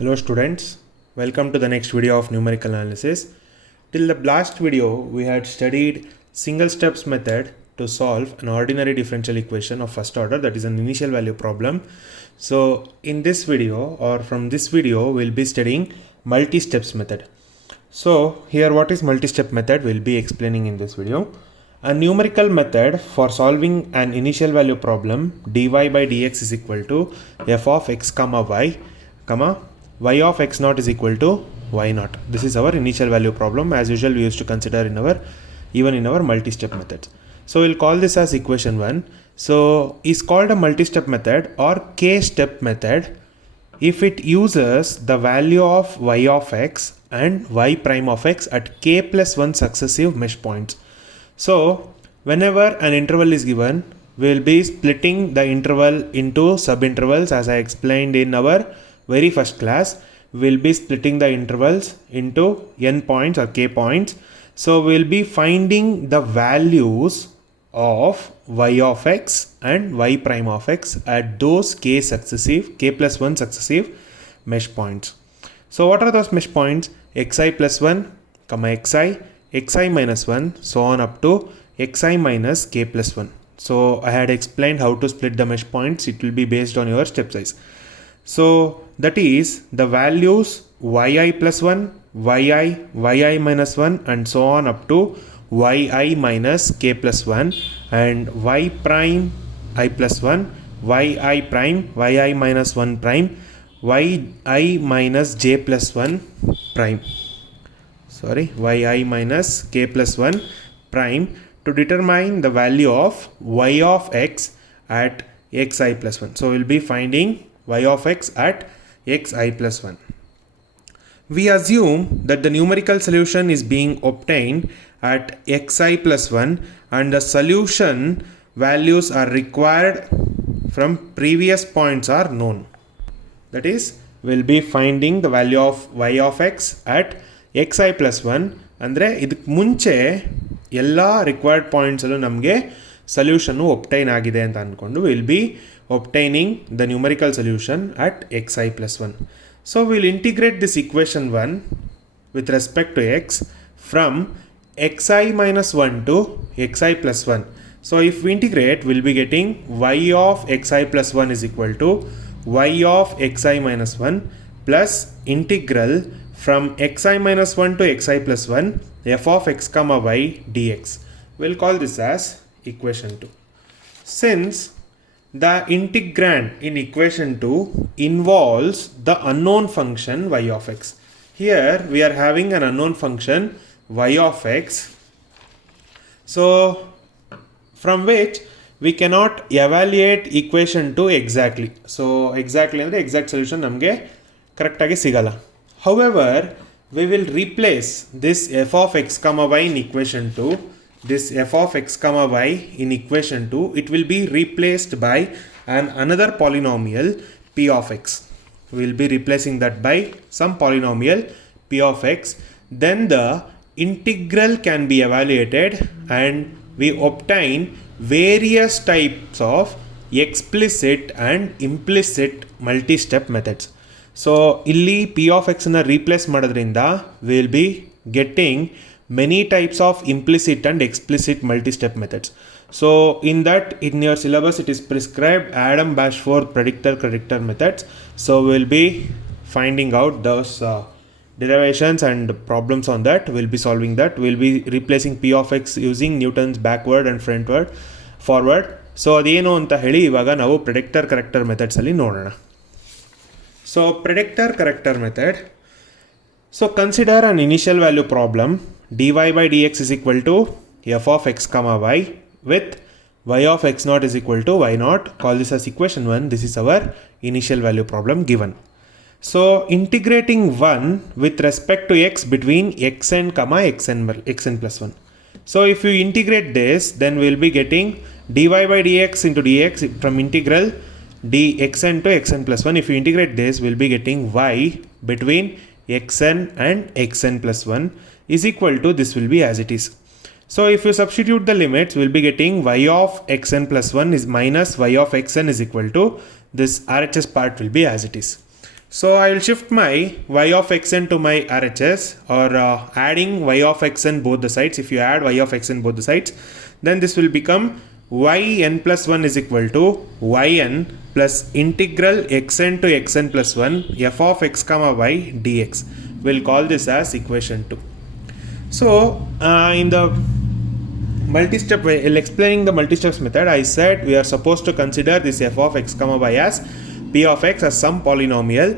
Hello students, welcome to the next video of numerical analysis. Till the last video we had studied single steps method to solve an ordinary differential equation of first order, that is an initial value problem. So in this video or from this video we'll be studying multi-steps method. So here what is multi-step method we'll be explaining in this video. A numerical method for solving an initial value problem dy by dx is equal to f of x comma y comma y of x naught is equal to y naught. This is our initial value problem. As usual we used to consider in our multi-step methods. So we'll call this as equation 1. So is called a multi-step method or k-step method if it uses the value of y of x and y prime of x at k plus 1 successive mesh points. So whenever an interval is given, we'll be splitting the interval into subintervals. As I explained in our very first class, we'll be splitting the intervals into n points or k points. So we'll be finding the values of y of x and y prime of x at those k plus 1 successive mesh points. So what are those mesh points? Xi plus 1, xi minus 1, so on up to xi minus k plus 1. So I had explained how to split the mesh points. It will be based on your step size. So that is the values yi plus 1, yi minus 1 and so on up to yi minus k plus 1 and y prime I plus 1, yi prime, yi minus 1 prime, yi minus j plus 1 prime. Yi minus k plus 1 prime to determine the value of y of x at xi plus 1. So we'll be finding y of x at xi plus 1. We assume that the numerical solution is being obtained at xi plus 1 and the solution values are required from previous points are known. That is, we'll be finding the value of y of x at xi plus 1 ಅಂದರೆ ಇದಕ್ಕೆ ಮುಂಚೆ ಎಲ್ಲ required ಪಾಯಿಂಟ್ಸಲ್ಲೂ ನಮಗೆ ಸೊಲ್ಯೂಷನ್ನು obtain ಆಗಿದೆ ಅಂತ ಅಂದ್ಕೊಂಡು will be obtaining the numerical solution at xi plus 1. So we'll integrate this equation 1 with respect to x from xi minus 1 to xi plus 1. So if we integrate, we'll be getting y of xi plus 1 is equal to y of xi minus 1 plus integral from xi minus 1 to xi plus 1 f of x comma y dx. We'll call this as equation 2. Since the integrand in equation 2 involves the unknown function y of x. Here we are having an unknown function y of x. So from which we cannot evaluate equation 2 exactly. So exactly the exact solution namge correct agi sigala. However, we will replace this f of x comma y in equation 2. This f of x comma y in equation 2, it will be replaced by another polynomial p of x. We will be replacing that by some polynomial p of x. Then the integral can be evaluated and we obtain various types of explicit and implicit multi-step methods. So illi p of x na replace madadrinda we will be getting many types of implicit and explicit multi-step methods. So in that, in your syllabus it is prescribed Adam-Bashforth predictor methods. So we'll be finding out those derivations and problems on that. We'll be solving that. We'll be replacing p of x using Newton's backward and forward. So adeno anta heli ivaga ನಾವು predictor corrector methods ಅಲ್ಲಿ ನೋಡೋಣ. So predictor corrector method. So consider an initial value problem dy by dx is equal to f of x comma y with y of x naught is equal to y naught. Call this as equation 1. This is our initial value problem given. So integrating 1 with respect to x between xn comma xn plus 1. So if you integrate this, then we will be getting dy by dx into dx from integral dxn to xn plus 1. If you integrate this, we will be getting y between xn and xn plus 1 is equal to, this will be as it is. So if you substitute the limits, we'll be getting y of xn plus 1 is minus y of xn is equal to, this RHS part will be as it is. So I will shift my y of xn to my RHS, or adding y of xn both the sides. If you add y of xn both the sides, then this will become yn plus 1 is equal to yn plus integral xn to xn plus 1 f of x comma y dx. We'll call this as equation 2. So in the multi-step, while explaining the multi-steps method, I said we are supposed to consider this f of x comma y as p of x as some polynomial,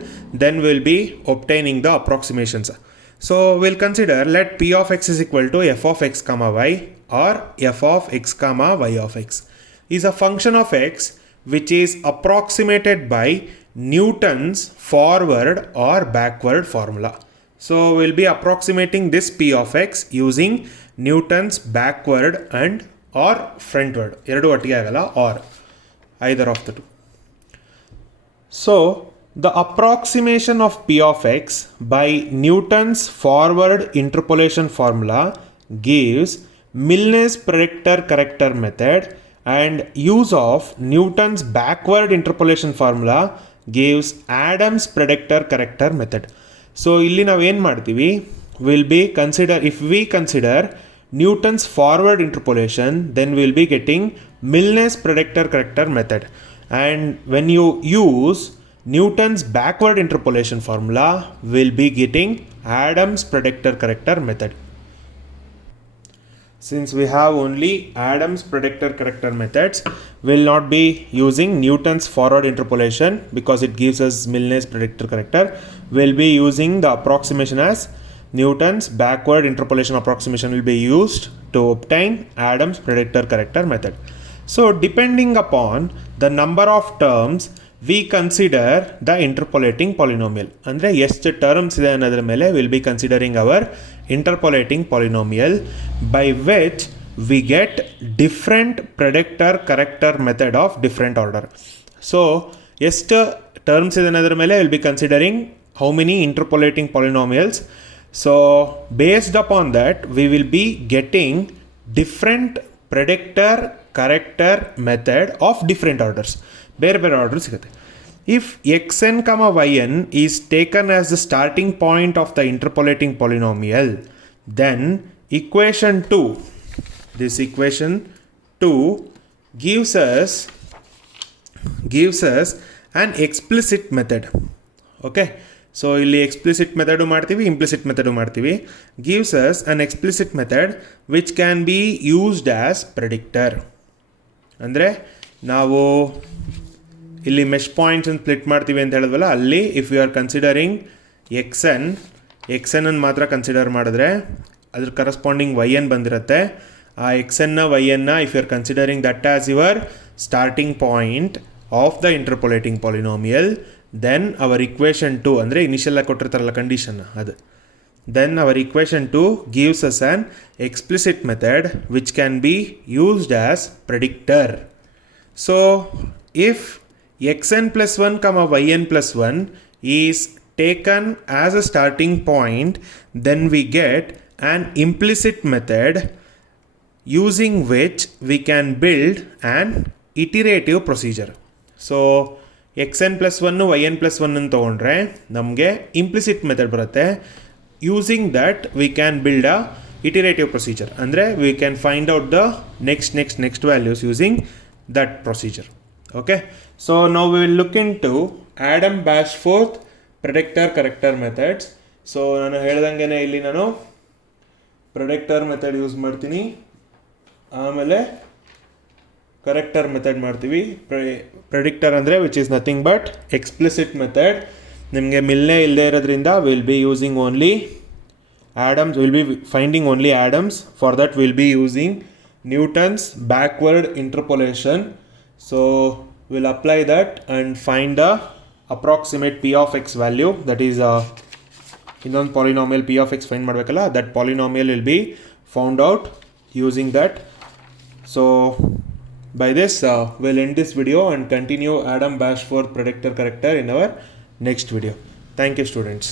then we'll be obtaining the approximations. So we'll consider, let p of x is equal to f of x comma y, or f of x comma y of x is a function of x which is approximated by Newton's forward or backward formula. So we'll be approximating this p of x using Newton's backward and or frontward. Eradu ottige agala, or either of the two. So the approximation of p of x by Newton's forward interpolation formula gives Milne's predictor corrector method, and use of Newton's backward interpolation formula gives Adams predictor corrector method. So illi ನಾವು ಏನು ಮಾಡ್ತೀವಿ, will be consider, if we consider Newton's forward interpolation, then we'll be getting Milne's predictor corrector method. And when you use Newton's backward interpolation formula, we'll be getting Adams predictor corrector method. Since we have only Adams predictor corrector methods, we'll not be using Newton's forward interpolation because it gives us Milne's predictor corrector. We'll be using the approximation as Newton's backward interpolation approximation will be used to obtain Adams predictor corrector method. So depending upon the number of terms, we consider the interpolating polynomial. Andre ಎಷ್ಟು terms ಇದೆ ಅನ್ನೋದ್ರ ಮೇಲೆ we'll be considering our interpolating polynomial, by which we get different predictor corrector method of different order. So ಎಷ್ಟು terms ಇದೆ ಅನ್ನೋದ್ರ ಮೇಲೆ we'll be considering how many interpolating polynomials. So based upon that, we will be getting different predictor corrector method of different orders. ಬೇರೆ ಬೇರೆ order ಸಿಗುತ್ತೆ. If xn comma yn is taken as the starting point of the interpolating polynomial, then equation 2, this equation 2 gives us an explicit method. Okay, so ಇಲ್ಲಿ explicit method ಮಾಡ್ತೀವಿ, implicit method ಮಾಡ್ತೀವಿ. Gives us an explicit method which can be used as predictor. ಅಂದರೆ ನಾವು ಇಲ್ಲಿ mesh points ಅನ್ನು split ಮಾಡ್ತೀವಿ ಅಂತ ಹೇಳಿದ್ವಲ್ಲ, ಅಲ್ಲಿ if you are considering X N ಮಾತ್ರ ಕನ್ಸಿಡರ್ ಮಾಡಿದ್ರೆ ಅದ್ರ ಕರೆಸ್ಪಾಂಡಿಂಗ್ ವೈ ಎನ್ ಬಂದಿರುತ್ತೆ. ಆ ಎಕ್ಸನ್ನ ವೈ ಎನ್ನ if you are considering that as your starting point of the interpolating polynomial, then hour equation 2 ಅಂದರೆ ಇನಿಷಿಯಲ್ ಕೊಟ್ಟಿರ್ತಾರಲ್ಲ ಕಂಡೀಷನ್ ಅದು, then our equation 2 gives us an explicit method which can be used as predictor. So if xn plus 1 comma yn plus 1 is taken as a starting point, then we get an implicit method using which we can build an iterative procedure. So xn plus 1 yn plus 1 ಅಂತ ತಗೊಂಡ್ರೆ ನಮಗೆ implicit method ಬರುತ್ತೆ. Using that we can build a iterative procedure, andre we can find out the next values using that procedure. Okay, so now we will look into Adam-Bashforth predictor corrector methods. So ನಾನು ಹೇಳ್ದಂಗೆನೆ ಇಲ್ಲಿ ನಾನು ಪ್ರೆಡಿಕ್ಟರ್ method use ಮಾಡ್ತೀನಿ, ಆಮೇಲೆ corrector method ಮಾಡ್ತೀವಿ. ಪ್ರೆಡಿಕ್ಟರ್ ಅಂದರೆ which is nothing but explicit method. ನಿಮಗೆ ಮಿಲ್ನೆ ಇಲ್ಲದೆ ಇರೋದ್ರಿಂದ will be using only Adams, will be finding only Adams. For that we'll be using Newton's backward interpolation. So we'll apply that and find the approximate p of x value, that is ಇನ್ನೊಂದು polynomial p of x find ಮಾಡಬೇಕಲ್ಲ, that polynomial will be found out using that. So by this we'll end this video and continue Adam-Bashforth predictor corrector in our next video. Thank you students.